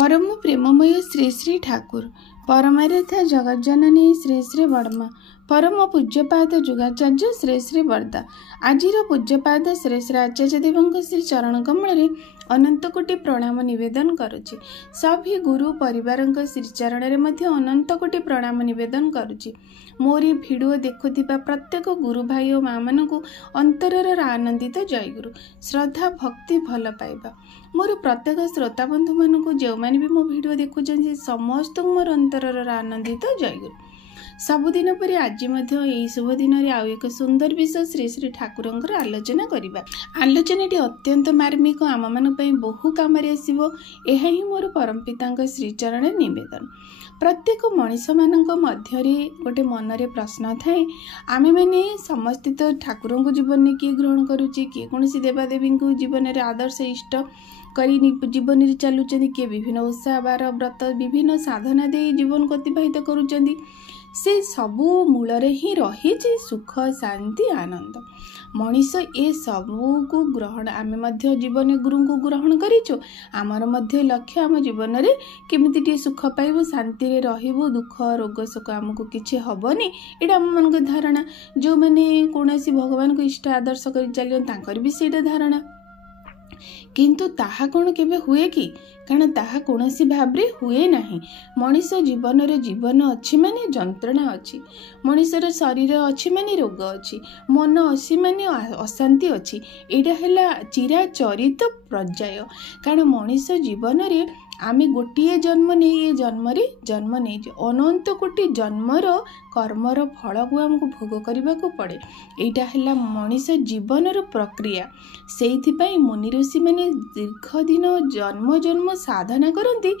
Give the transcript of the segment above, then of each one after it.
परम प्रेममय श्री श्री ठाकुर परमारेथा जगज्जननी श्री श्री वर्मा परम पूज्यपाद जुगाचार्य श्री श्री वर्दा आजिर पूज्यपाद श्री श्री आचार्य देव श्री चरण कमल अनंत कोटि प्रणाम निवेदन करुछि। सभी गुरु परिवार श्रीचरण में अनंत कोटि प्रणाम निवेदन करुछि। मोरी भिडियो देखुथिबा प्रत्येक गुरु भाई और माँ मानू अंतरर आनंदित जयगुरु श्रद्धा भक्ति भल पाइबा मोर प्रत्येक श्रोता बंधु मानू जो मैंने भी मो भिडियो देखुं समस्त मोर अंतरर आनंदित जयगुरु। सबुदिन पर आज यही शुभ दिन में आउ एक सुंदर विषय श्री श्री ठाकुर आलोचना करवा। आलोचनाटी अत्यंत मार्मिक आम मान बहु कम आसो। यह ही मोर परमपिता श्रीचरण निवेदन। प्रत्येक मनीष मान मध्य गोटे मनरे प्रश्न थाए आमे मैंने समस्ते तो ठाकुर को जीवन में किए ग्रहण करुचे किए कौन देवादेवी को जीवन में आदर्श इष्ट करी जीवन चलुं किए विभिन्न उत्साह बार व्रत विभिन्न साधना दे जीवन को अतिबाहित करुँच से सबू मूल ही रही सुख शांति आनंद। मनीष ए सबू को ग्रहण आम जीवन गुरु को ग्रहण करूँ। आमर मध्य लक्ष्य आम जीवन में केमिति सुख पाइबू शांति रहबू दुख रोग शोक आमको किसी हेनी यहाँ आम मान धारणा। जो मैंने कौन भगवान को इष्ट आदर्श कर चल भी से धारणा किंतु ताहा कौन केबे हुए कि कारण ताहा कौनसी भावरे हुए नहीं। मनीष जीवन रे जीवन अच्छी माने जंत्रणा अच्छी मनीषर शरीर अच्छी माने रोग अच्छी मन अच्छी माने अशांति अच्छी। एटा हैला चिराचरित पर्याय कारण मनीष जीवन रे आमे गोटे जन्म नहीं जन्म नहीं अनंत कोटि जन्मर कर्मर फल को आमको भोग करने को पड़े। यहाँ है मनीष जीवन प्रक्रिया। से मुनि ऋषि मैंने दीर्घ दिन जन्म जन्म साधना करती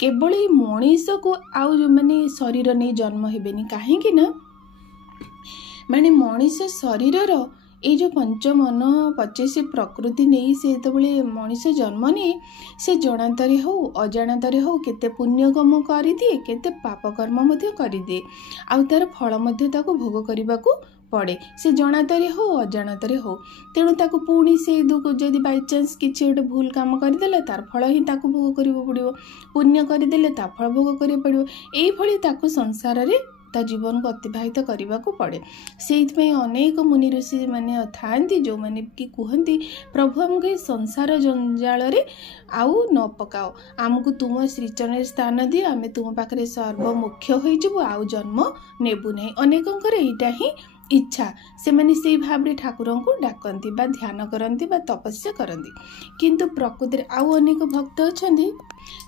केवल मनीष को आउ माने शरीर नहीं जन्म हेबेनी कहीं माने मनीष शरीर ये जो पंच मन 25 प्रकृति नहीं से तो मनीष जन्म नहीं से जनातरे हो अजाणतरे हो केते पुण्य कर्म कर दिए केते पाप कर्म कर दिए आउ तार फल भोग करने को पड़े से जनातरे हो अजाणतरे हो। तेणु ताको पुणी से जदि बाई चान्स किसी गोटे भूल काम करदेला तार फल ही ताको भोग करने पड़ो पुण्य करदेले ता फल भोग करने पड़ो यही ताको संसार रे ता जीवन को अतिबाहित करने को पड़े। से अनेक मुनि ऋषि मैंने था जो मैंने कि कहती प्रभु आमको संसार जंजाल आउ न पकाओ आमको तुम श्रीचरण स्थान दियो आमे तुम पाखे सर्वमुख्य हो आउ जन्म नेबू नहीं। अनेकंकर एटा ही इच्छा से मैंने से भाव रे ठाकुर को डाकती बा ध्यान करती बा तपस्या करती किंतु प्रकृति आउ अनेक भक्त अछंती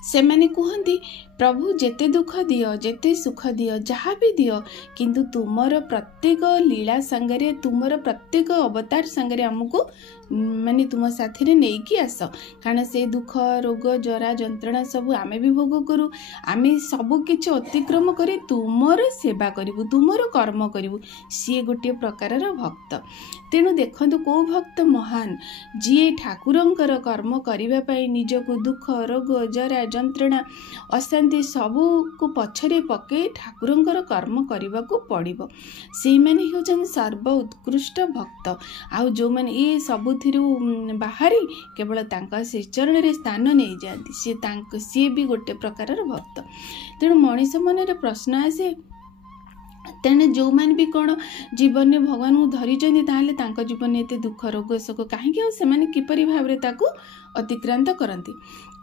से मैंने कहती प्रभु जेते दुख दियो जेते सुख दियो जहाँ भी दियो किंतु तुमर प्रत्येक लीला संगरे तुमर प्रत्येक अवतार संगरे आमको माने तुम साथी नहीं कि आस कारण से दुख रोग जरा जंत्रणा सब आमे भी भोग करूँ आमे सबु किछि अतिक्रम करी तुमर सेवा करिवु तुमर कर्म करिवु सी गोटे प्रकार भक्त। तेणु देखंतु को भक्त महान जी ठाकुरंकर कर्म करिबा पई निजको दुख रोग जरा जंत्रणा अशांति सबू को पछरे पके ठाकुरंकर कर्म करने को पड़ो से मैंने होचन सर्व उत्कृष्ट भक्त आउ जो मैंने ये सबुथिरु बाहरी केवल तांका श्रीचरण रे स्थान नहीं जाती सी भी गोटे प्रकार भक्त। तेणु मनीष मन प्रश्न आसे तेने जो मैंने भी कौन जीवन में भगवान को धरी जीवन में एते दुख रोग शोक कहीं से किपरि भाव अतिक्रांत करती।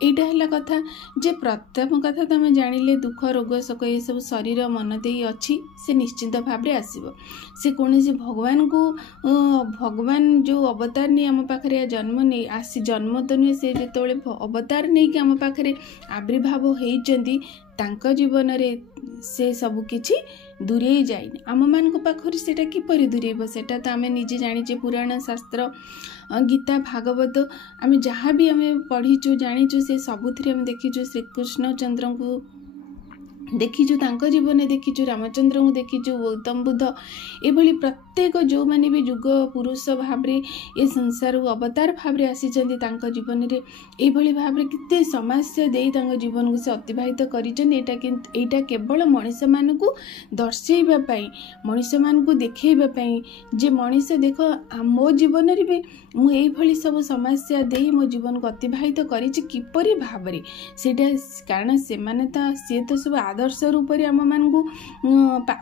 एटा है कथा जे प्रथम कथा तुम जानिले दुख रोग शोक ये सब शरीर मन दे अच्छी से निश्चिंत भाव आसो से कौन भगवान को भगवान जो अवतार नहीं आम पाखे जन्म नहीं आसी जन्म तो नुहे से जो अवतार नहीं कि आम पाखे आविर्भाव होती तांका जीवन रे से सबु किछि दूरे जाइनि आम मान पाखर सेटा किपरि दूरेब सेटा तो आम निजे जानिचे पुराण शास्त्र गीता भागवत आम जहाँ भी आम पढ़ीचु जानीचु से सबुथिरे आम देखीचु श्रीकृष्ण चंद्र को ଦେଖିଛୁ ତାଙ୍କ ଜୀବନରେ ଦେଖିଛୁ ରାମଚନ୍ଦ୍ରଙ୍କୁ ଦେଖିଛୁ ଗୌତମ ବୁଦ୍ଧ ଏଭଳି ପ୍ରତ୍ୟେକ ଯେଉଁମାନେ ବି ଯୁଗ ପୁରୁଷ ଭାବରେ ଏ ସଂସାରକୁ ଅବତାର ଭାବରେ ଆସିଛନ୍ତି ତାଙ୍କ ଜୀବନରେ ଏଇଭଳି ଭାବରେ କେତେ ସମସ୍ୟା ଦେଇ ତାଙ୍କ ଜୀବନକୁ ସେ ଅତିବାହିତ କରିଛନ୍ତି। ଏଇଟା କେବଳ ମଣିଷମାନଙ୍କୁ ଦର୍ଶାଇବା ପାଇଁ ମଣିଷମାନଙ୍କୁ ଦେଖାଇବା ପାଇଁ ଯେ ମଣିଷ ଦେଖ ମୋ ଜୀବନରେ ବି ମୁଁ ଏଇଭଳି ସବୁ ସମସ୍ୟା ଦେଇ ମୋ ଜୀବନକୁ ଅତିବାହିତ କରିଛି କିପରି ଭାବରେ ସେଇଟା କାରଣ ସେମାନେ ତ ସିଏ ତ ସବୁ ଆଦର୍ଶ ରୂପରେ ଆମମାନଙ୍କୁ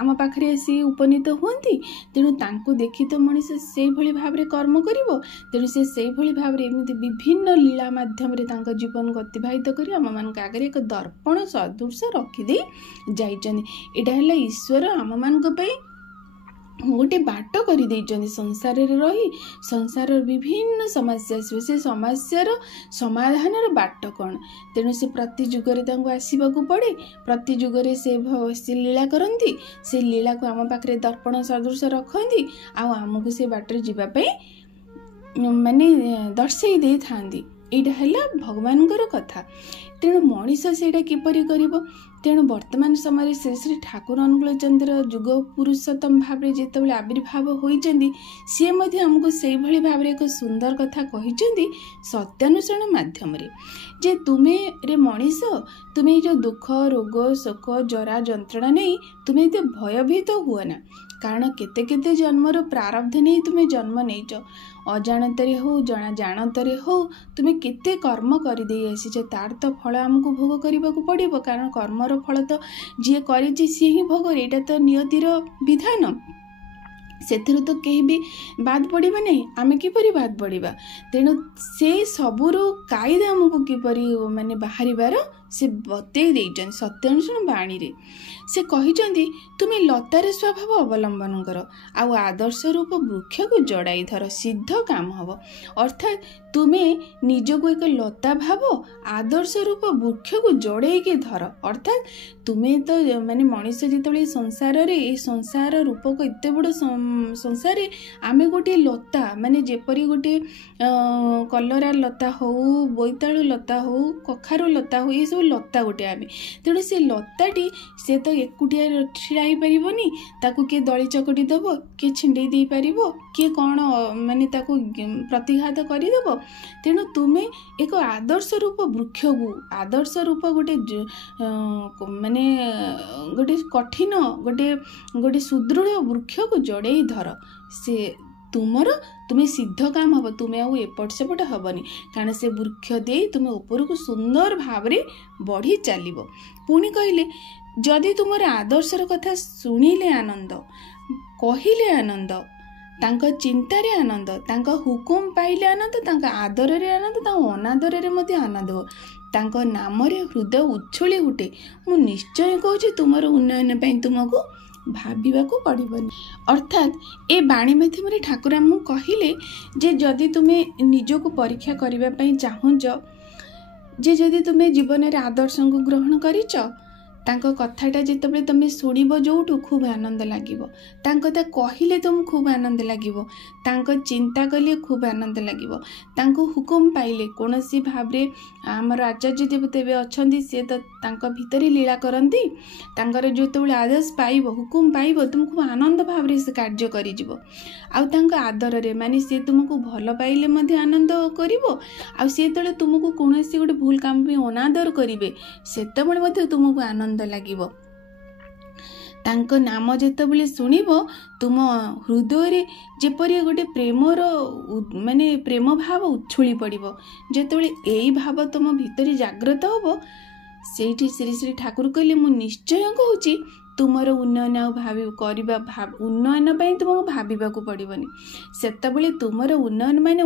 ଆମ ପାଖରେ ଆସି ଉପନୀତ ହୁଅନ୍ତି। ତେଣୁ ତାଙ୍କୁ ଦେଖି ତ ମଣିଷ ସେଇଭଳି ଭାବରେ କର୍ମ କରିବ। ତେଣୁ ସେ ସେଇଭଳି ଭାବରେ ଏମିତି ବିଭିନ୍ନ ଲୀଳା ମାଧ୍ୟମରେ ତାଙ୍କ ଜୀବନକୁ ଅତିବାହିତ କରି ଆମମାନଙ୍କ ଆଗରେ ଏକ ଦର୍ପଣ ସଦୃଶ ରଖିଦେଇ ଯାଇଛନ୍ତି। ଏଇଟା ହେଲା ଈଶ୍ୱର ଆମମାନଙ୍କ ପାଇଁ ଗୋଟେ ବାଟ କରିଦେଇଛନ୍ତି। ସଂସାରରେ ରହି ସଂସାରର ବିଭିନ୍ନ ସମସ୍ୟା ଆସିବ, ସେ ସମସ୍ୟାର ସମାଧାନର ବାଟ କ'ଣ? ତେଣୁ ସେ ପ୍ରତି ଯୁଗରେ ତାଙ୍କୁ ଆସିବାକୁ ପଡ଼େ, ପ୍ରତି ଯୁଗରେ ସେ ଲୀଳା କରନ୍ତି, ସେ ଲୀଳାକୁ ଆମ ପାଖରେ ଦର୍ପଣ ସଦୃଶ ରଖନ୍ତି ଆଉ ଆମକୁ ସେ ବାଟରେ ଯିବା ପାଇଁ ମାନେ ଦର୍ଶାଇ ଦେଇଥାନ୍ତି। ଏଇଟା ହେଲା ଭଗବାନଙ୍କର କଥା। ତେଣୁ ମଣିଷ ସେଇଟା କିପରି କରିବ? ତେଣୁ ବର୍ତ୍ତମାନ ସମୟରେ ଶ୍ରୀ ଶ୍ରୀ ଠାକୁର ଅନୁକୂଳ ଚନ୍ଦ୍ର ଯୁଗ ପୁରୁଷୋତ୍ତମ ଭାବରେ ଯେତେବେଳେ ଆବିର୍ଭାବ ହୋଇଛନ୍ତି ସିଏ ମଧ୍ୟ ଆମକୁ ସେଇଭଳି ଭାବରେ ଏକ ସୁନ୍ଦର କଥା କହିଛନ୍ତି ସତ୍ୟାନ୍ୱେଷଣ ମାଧ୍ୟମରେ ଯେ ତୁମେ ରେ ମଣିଷ ତୁମେ ଏଇ ଯେଉଁ ଦୁଃଖ ରୋଗ ଶୋକ ଜରା ଯନ୍ତ୍ରଣା ନେଇ ତୁମେ ଏତେ ଭୟଭୀତ ହୁଅ ନା। କାରଣ କେତେ କେତେ ଜନ୍ମର ପ୍ରାରବ୍ଧ ନେଇ ତୁମେ ଜନ୍ମ ନେଇଛ। ଅଜାଣତରେ ହଉ ଜାଣତରେ ହଉ ତୁମେ କେତେ କର୍ମ କରିଦେଇ ଆସିଛ, ତାର ତ ଫଳ ଆମକୁ ଭୋଗ କରିବାକୁ ପଡ଼ିବ। କାରଣ କର୍ମର ଫଳ ତ ଯିଏ କରିଛି ସିଏ ହିଁ ଭୋଗ, ଏଇଟା ତ ନିୟତିର ବିଧାନ। ସେଥିରୁ ତ କେହି ବି ବାଦ ପଡ଼ିବ ନାହିଁ, ଆମେ କିପରି ବାଦ ପଡ଼ିବା? ତେଣୁ ସେ ସବୁରୁ କାଇଦା ଆମକୁ କିପରି ମାନେ ବାହାରିବାର ସେ ବତେଇ ଦେଇଛନ୍ତି ସତ୍ୟାନ୍ୱେଷଣ ବାଣୀରେ। ସେ କହିଛନ୍ତି ତୁମେ ଲତାର ସ୍ୱଭାବ ଅବଲମ୍ବନ କର ଆଉ ଆଦର୍ଶ ରୂପ ବୃକ୍ଷକୁ ଜଡ଼ାଇ ଧର, ସିଦ୍ଧ କାମ ହେବ। ଅର୍ଥାତ୍ ତୁମେ ନିଜକୁ ଏକ ଲତା ଭାବ, ଆଦର୍ଶ ରୂପ ବୃକ୍ଷକୁ ଜଡ଼େଇକି ଧର। ଅର୍ଥାତ୍ ତୁମେ ତ ମାନେ ମଣିଷ ଯେତେବେଳେ ସଂସାରରେ ଏଇ ସଂସାର ରୂପକ ଏତେ ବଡ଼ ସଂସାରରେ ଆମେ ଗୋଟିଏ ଲତା ମାନେ ଯେପରି ଗୋଟିଏ କଲରା ଲତା ହଉ, ବୋଇତାଳୁ ଲତା ହଉ, କଖାରୁ ଲତା ହଉ, ଏସବୁ ଲତା ଗୋଟେ ଆମେ। ତେଣୁ ସେ ଲତାଟି ସେ ତ ଏକୁଟିଆ ଛିଡ଼ା ହେଇପାରିବନି, ତାକୁ କିଏ ଦଳି ଚକଟି ଦେବ, କିଏ ଛିଣ୍ଡେଇ ଦେଇପାରିବ, କିଏ କ'ଣ ମାନେ ତାକୁ ପ୍ରତିଘାତ କରିଦେବ। ତେଣୁ ତୁମେ ଏକ ଆଦର୍ଶ ରୂପ ବୃକ୍ଷକୁ, ଆଦର୍ଶ ରୂପ ଗୋଟେ ମାନେ ଗୋଟେ କଠିନ ଗୋଟେ ସୁଦୃଢ଼ ବୃକ୍ଷକୁ ଜଡ଼େଇ ଧର, ସେ ତୁମେ ସିଦ୍ଧ କାମ ହେବ। ତୁମେ ଆଉ ଏପଟ ସେପଟ ହେବନି, କାରଣ ସେ ବୃକ୍ଷ ଦେଇ ତୁମେ ଉପରକୁ ସୁନ୍ଦର ଭାବରେ ବଢ଼ି ଚାଲିବ। ପୁଣି କହିଲେ ଯଦି ତୁମର ଆଦର୍ଶର କଥା ଶୁଣିଲେ ଆନନ୍ଦ, କହିଲେ ଆନନ୍ଦ, ତାଙ୍କ ଚିନ୍ତାରେ ଆନନ୍ଦ, ତାଙ୍କ ହୁକୁମ ପାଇଲେ ଆନନ୍ଦ, ତାଙ୍କ ଆଦରରେ ଆନନ୍ଦ, ତାଙ୍କ ଅନାଦରରେ ମଧ୍ୟ ଆନନ୍ଦ ହେବ, ତାଙ୍କ ନାମରେ ହୃଦୟ ଉଚ୍ଛୁଳି ଉଠେ, ମୁଁ ନିଶ୍ଚୟ କହୁଛି ତୁମର ଉନ୍ନୟନ ପାଇଁ ତୁମକୁ ଭାବିବାକୁ ପଡ଼ିବନି। ଅର୍ଥାତ୍ ଏ ବାଣୀ ମାଧ୍ୟମରେ ଠାକୁର ଆମକୁ କହିଲେ ଯେ ଯଦି ତୁମେ ନିଜକୁ ପରୀକ୍ଷା କରିବା ପାଇଁ ଚାହୁଁଛ, ଯେ ଯଦି ତୁମେ ଜୀବନରେ ଆଦର୍ଶଙ୍କୁ ଗ୍ରହଣ କରିଛ, ତାଙ୍କ କଥାଟା ଯେତେବେଳେ ତୁମେ ଶୁଣିବ ଯୋଉଠୁ ଖୁବ୍ ଆନନ୍ଦ ଲାଗିବ, ତାଙ୍କ କଥା କହିଲେ ତୁମକୁ ଖୁବ୍ ଆନନ୍ଦ ଲାଗିବ, ତାଙ୍କ ଚିନ୍ତା କଲେ ଖୁବ୍ ଆନନ୍ଦ ଲାଗିବ, ତାଙ୍କୁ ହୁକୁମ ପାଇଲେ କୌଣସି ଭାବରେ ଆମର ଆଚାର୍ଯ୍ୟ ଦେବତା ଏବେ ଅଛନ୍ତି, ସିଏ ତ ତାଙ୍କ ଭିତରେ ଲୀଳା କରନ୍ତି, ତାଙ୍କର ଯେତେବେଳେ ଆଦେଶ ପାଇବ, ହୁକୁମ ପାଇବ, ତୁମକୁ ଆନନ୍ଦ ଭାବରେ ସେ କାର୍ଯ୍ୟ କରିଯିବ। ଆଉ ତାଙ୍କ ଆଦରରେ ମାନେ ସିଏ ତୁମକୁ ଭଲ ପାଇଲେ ମଧ୍ୟ ଆନନ୍ଦ କରିବ, ଆଉ ସିଏ ଯେତେବେଳେ ତୁମକୁ କୌଣସି ଗୋଟେ ଭୁଲ କାମ ପାଇଁ ଅନାଦର କରିବେ ସେତେବେଳେ ମଧ୍ୟ ତୁମକୁ ଆନନ୍ଦ ଲାଗିବ। ତାଙ୍କ ନାମ ଯେତେବେଳେ ଶୁଣିବ ତୁମ ହୃଦୟରେ ଯେପରି ଗୋଟେ ପ୍ରେମର ମାନେ ପ୍ରେମ ଭାବ ଉଚ୍ଛୁଳି ପଡ଼ିବ। ଯେତେବେଳେ ଏଇ ଭାବ ତୁମ ଭିତରେ ଜାଗ୍ରତ ହେବ, ସେଇଠି ଶ୍ରୀ ଶ୍ରୀ ଠାକୁର କହିଲେ ମୁଁ ନିଶ୍ଚୟ କହୁଛି ତୁମର ଉନ୍ନୟନ ଆଉ ଉନ୍ନୟନ ପାଇଁ ତୁମକୁ ଭାବିବାକୁ ପଡ଼ିବନି। ସେତେବେଳେ ତୁମର ଉନ୍ନୟନ ମାନେ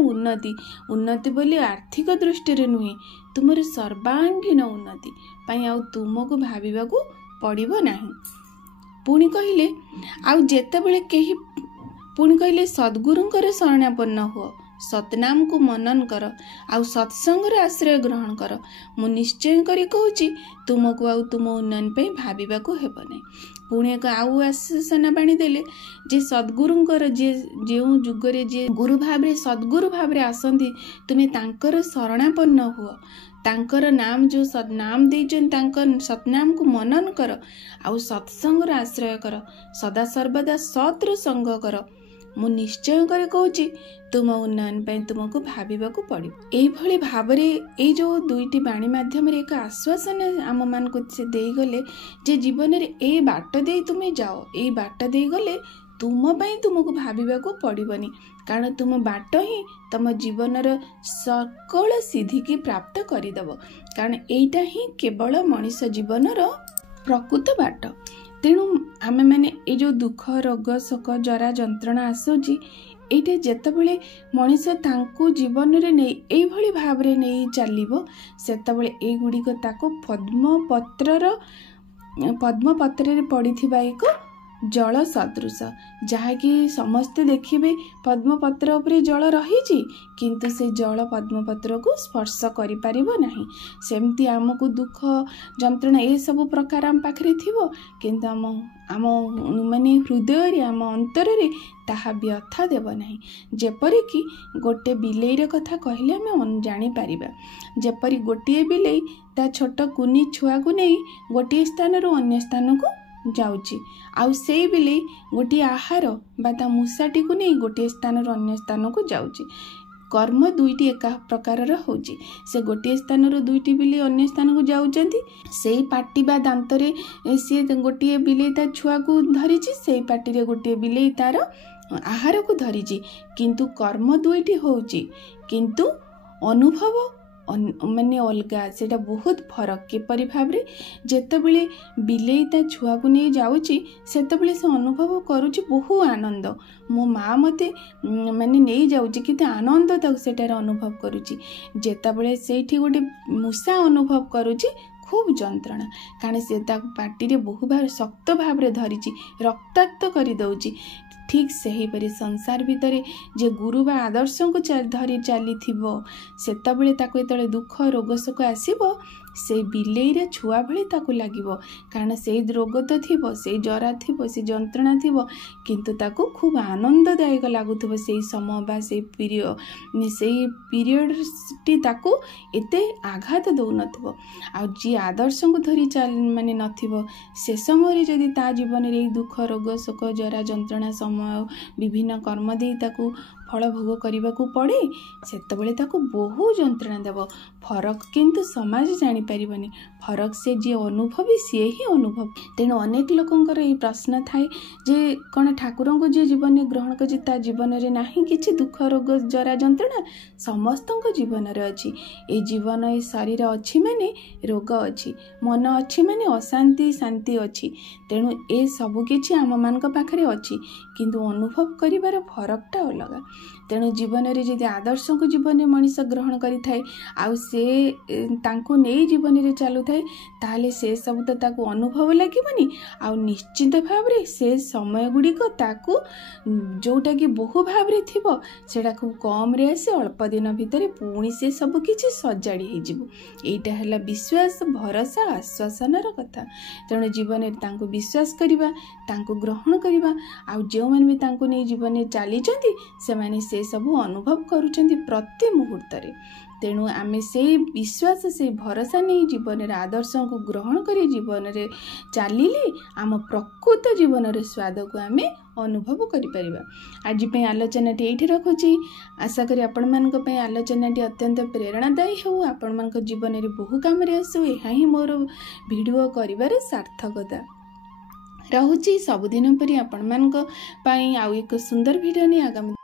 ଉନ୍ନତି ବୋଲି ଆର୍ଥିକ ଦୃଷ୍ଟିରେ ନୁହେଁ, ତୁମର ସର୍ବାଙ୍ଗୀନ ଉନ୍ନତି ପାଇଁ ଆଉ ତୁମକୁ ଭାବିବାକୁ ପଡ଼ିବ ନାହିଁ। ପୁଣି କହିଲେ ସଦ୍ଗୁରୁଙ୍କର ଶରଣାପନ୍ନ ହୁଅ, ସତନାମକୁ ମନନ କର ଆଉ ସତ୍ସଙ୍ଗର ଆଶ୍ରୟ ଗ୍ରହଣ କର। ମୁଁ ନିଶ୍ଚୟ କରି କହୁଛି ତୁମକୁ ଆଉ ତୁମ ଉନ୍ନୟନ ପାଇଁ ଭାବିବାକୁ ହେବ ନାହିଁ। ପୁଣି ଏକ ଆଉ ଆଶ୍ୱାସନା ବାଣୀ ଦେଲେ ଯେ ସଦ୍ଗୁରୁଙ୍କର ଯେଉଁ ଯୁଗରେ ଯିଏ ଗୁରୁ ଭାବରେ ସଦ୍ଗୁରୁ ଭାବରେ ଆସନ୍ତି ତୁମେ ତାଙ୍କର ଶରଣାପନ୍ନ ହୁଅ, तांकर नाम जो सत्नाम देइछन तांकर सतनाम को मनन कर आउ सत्संगर आश्रय कर सदा सर्वदा सत्र संग कर मु निश्चय करे कहूची तुम उन्नयन पे तुमको भाविबाकू पड़ो। एभली भावरे ए जो दुईटी बाणी माध्यम एक आश्वासन आम मान को से देई गले जे जीवन रे ए बाट दे तुमे जाओ ए बाट दे गले तुम पे तुमको भाविबाकू पड़िबनी कारण तुम बाट ही तुम जीवनर सकल सिद्धि की प्राप्त करदेव कारण एटा ही केवल मनीष जीवनर प्रकृत बाट। तेणु आमे माने ए जो दुख रोग शोक जरा जंत्रणा आसूची एटे जेतेबेले मनीष तांको जीवन रे नै एई भली भाव रे नै चलिबो सेतेबेले ए गुडिक ताको पद्मपत्र रे पड़िथिबा एक जल सदृश जहाँकि समस्ते देखिबे पद्मपत्र उपरे जल रही किंतु से जल पद्मपत्र को स्पर्श करि परिबो नाही। सेमती आमको दुख जंत्रणा ए सब प्रकार आम पाखरे थिबो किंतु आम माने हृदय रे आम अंतर रे ताहा व्यथा देव नाही। जेपरि कि गोटे बिलेईर कथा कहले आम जानि परिबा जेपरि गोटे बिलेई ता छोट कुनी छुआ को नै गोटे स्थान रु अन्य स्थान को जाउची आउ से बिलेई गोटे आहार बा ता मूसाटी को नहीं गोटे स्थान रु अन्य स्थान को जाउची कर्म दुईटी एका प्रकार होउची से गोटे स्थान रु दुईटी बिलेई अन्य स्थान को जाउचंती सेई पाटी बा दांत रे से गोटे बिलेई ता छुआ को धरिची सेई पाटी रे गोटे बिलेई तार आहार को धरिची किंतु कर्म दुईटी होउची किंतु अनुभव माने अलगा सेटा बहुत फरक किपरि भाव रे जेतेबेले बिलेई ता छुआ को नहीं जाउची सेतेबेले से अनुभव करूची बहु आनंद मो माँ मते माने नहीं जाउची किते आनंद तक सेटार अनुभव करूची जेतेबेले सेठी गोटे मूसा अनुभव करूची खूब जंत्रणा कारण से पार्टी रे बहु भाव शक्त भाव रे धरिची रक्ताक्त करी दउची। ठीक से ही परी संसार भितर जे गुरु बा आदर्श को धरी चली थिबो सेतबेले ताको एतले दुख रोग शोक आसीबो से बिलेई रे छुआ भली ताको लागिबो कारण से रोग तो थिबो से जरा थिबो से जंत्रणा थिबो किंतु ताको खूब आनंददायक लागुथिबो से समय बा से पीरियड टी ताको एते आघात दउ नथिबो आ जी आदर्श को धरी चल माने नथिबो से समय रे जदी ता जीवन रे दुख रोग शोक जरा जंत्रणा समय विभिन्न कर्म दे ताको फल भोग करने को पड़े सेतबेले ताको बहु जंत्रणा देव फरक किंतु समाज जानी पारिबनी फरक से जी अनुभवी सी ही अनुभव। तेणु अनेक लोकंकर ये प्रश्न थाए जे कौन ठाकुर को जी जीवन ग्रहण कर जीवन में ना कि दुख रोग जरा जंत्रणा समस्त जीवन में अच्छी ए जीवन ए शरीर अच्छी माने रोग अच्छी मन अच्छी माने अशांति शांति अच्छी तेणु ए सबकि आम मान पाखे अच्छी किंतु अनुभव करिवार फरकटा अलग। तेणु जीवन रे जदि आदर्श को जीवन में मनीष ग्रहण करिथाय आउ से तांको नै जीवन रे चालू थाए ताले से सब तो ताको अनुभव लागिबनी आउ निश्चित भाव रे से समय गुडी को ताको जोटा कि बहु भाव रे थिबो सेडा खूब कम रे आसे अल्प दिन भितर पुणी से सब किछि सजाड़ी हे जिवो एटा हला विश्वास भरोसा आश्वासन र कथा। तेणु जीवन रे तांको विश्वास करिबा तांको ग्रहण करिबा आउ जो मन भी तांको नै जीवन में चाली चंती से माने से सब अनुभव करूचंती प्रति मुहूर्त रे। तेणु आमे से विश्वास से भरोसा नहीं जीवन रे आदर्श को ग्रहण करी जीवन रे चालिले आम प्रकृत जीवन रे स्वाद को आमे अनुभव करि परिबा। आज पे आलोचना एठी रखुची आशा करी आपण मानक पे आलोचना अत्यंत प्रेरणादायी हो आपण मानक जीवन रे बहु काम रे आसु एहा ही मोर वीडियो करिवार सार्थकता रहुची। सबुदिन परी आपण मानक पई आउ एक सुंदर वीडियो ने आगामी